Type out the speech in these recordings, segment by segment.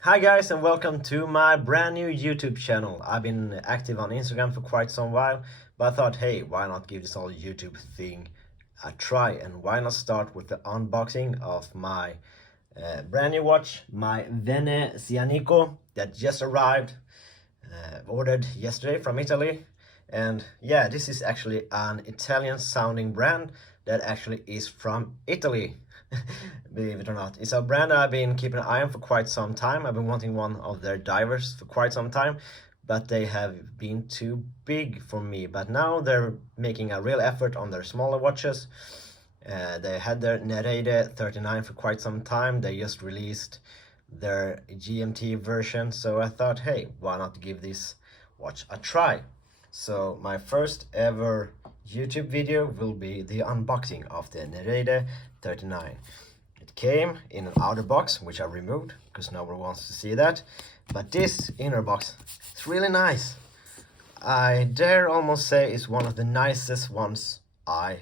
Hi guys and welcome to my brand new YouTube channel. I've been active on Instagram for quite some while, but I thought, hey, why not give this whole YouTube thing a try, and why not start with the unboxing of my brand new watch, my Venezianico, that just arrived, ordered yesterday from Italy. And yeah, this is actually an Italian sounding brand that actually is from Italy. Believe it or not, it's a brand I've been keeping an eye on for quite some time. I've been wanting one of their divers for quite some time, but they have been too big for me. But now they're making a real effort on their smaller watches. They had their Nereide 39 for quite some time. They just released their GMT version, so I thought, hey, why not give this watch a try? So my first ever YouTube video will be the unboxing of the Nereide 39. It came in an outer box, which I removed because nobody wants to see that. But this inner box, it's really nice. I dare almost say it's one of the nicest ones I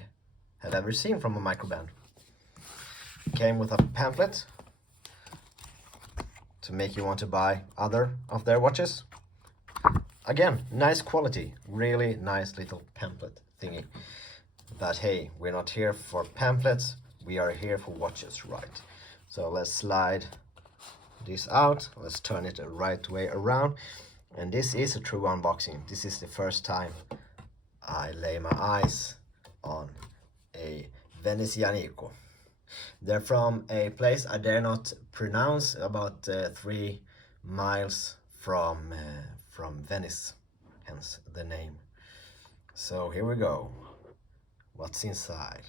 have ever seen from a microband. It came with a pamphlet to make you want to buy other of their watches. Again, nice quality, really nice little pamphlet thingy. But hey, we're not here for pamphlets, we are here for watches, right? So let's slide this out, let's turn it the right way around. And this is a true unboxing. This is the first time I lay my eyes on a Venezianico. They're from a place I dare not pronounce, about 3 miles from Venice, hence the name. So here we go. What's inside?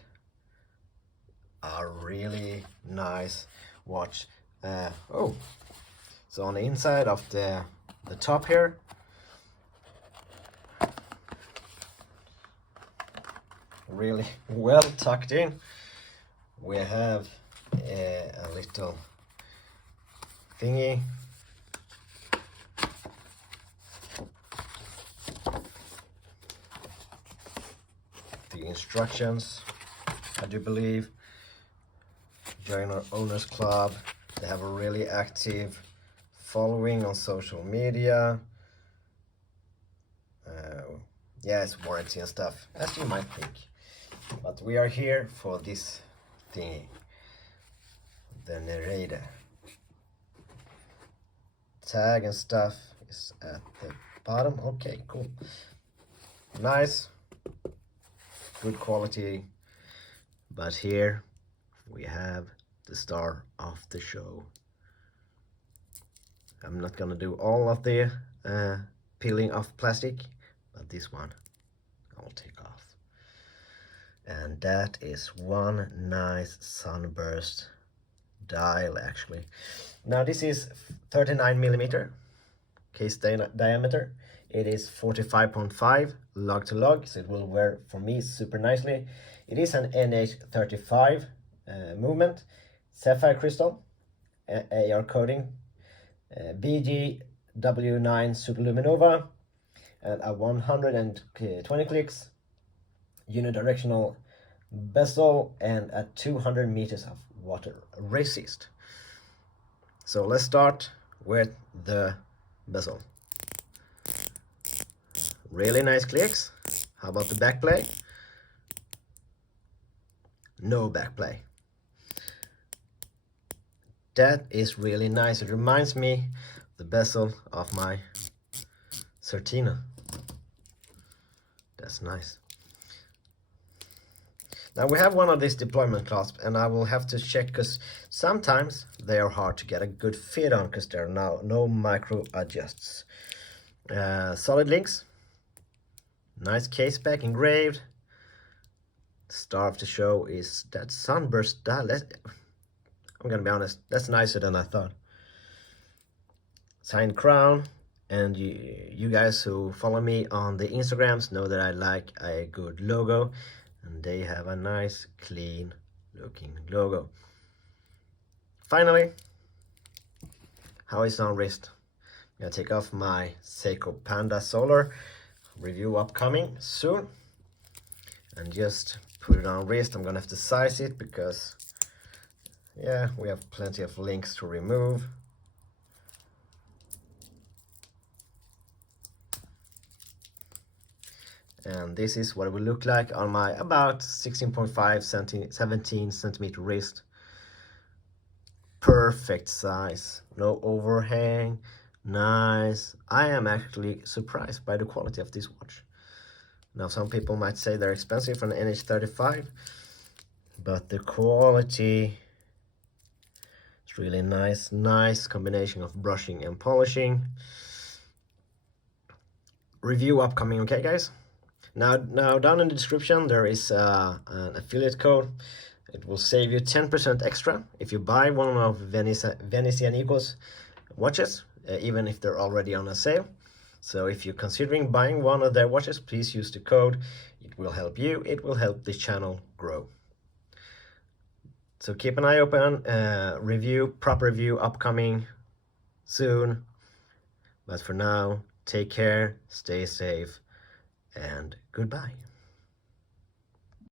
A really nice watch. So on the inside of the top here, really well tucked in, we have a little thingy. The instructions, I do believe. Join our owners club. They have a really active following on social media. Yeah, it's warranty and stuff, as you might think. But we are here for this thingy, the Nereide. Tag and stuff is at the bottom. Okay, cool. Nice, good quality. But here we have the star of the show. I'm not gonna do all of the peeling off plastic, but this one I will take off. And that is one nice sunburst dial, actually. Now this is 39 millimeter case diameter. It is 45.5 lug to lug, so it will wear for me super nicely. It is an NH35 movement, sapphire crystal, AR coating, BGW9 Superluminova, and a 120 clicks unidirectional bezel, and at 200 meters of water resist. So let's start with the bezel. Really nice clicks. How about the back play? No back play. That is really nice. It reminds me the bezel of my Certina. That's nice. Now we have one of these deployment clasps, and I will have to check because sometimes they are hard to get a good fit on because there are now no micro adjusts. Solid links, nice case back engraved. Star of the show is that sunburst dial. I'm gonna be honest, that's nicer than I thought. Signed crown, and you guys who follow me on the Instagrams know that I like a good logo. And they have a nice, clean looking logo. Finally, how is it on wrist? I'm gonna take off my Seiko Panda Solar, review upcoming soon, and just put it on wrist. I'm gonna have to size it because, yeah, we have plenty of links to remove. And this is what it will look like on my about 16.5 17 centimeter wrist. Perfect size, no overhang, nice. I am actually surprised by the quality of this watch. Now some people might say they're expensive for an NH35, but the quality is really nice. Nice combination of brushing and polishing. Review upcoming, okay guys? Now down in the description there is an affiliate code. It will save you 10% extra if you buy one of Venezianico's watches, even if they're already on a sale. So if you're considering buying one of their watches, please use the code. It will help you, it will help the channel grow. So keep an eye open, proper review upcoming soon. But for now, take care, stay safe, and goodbye.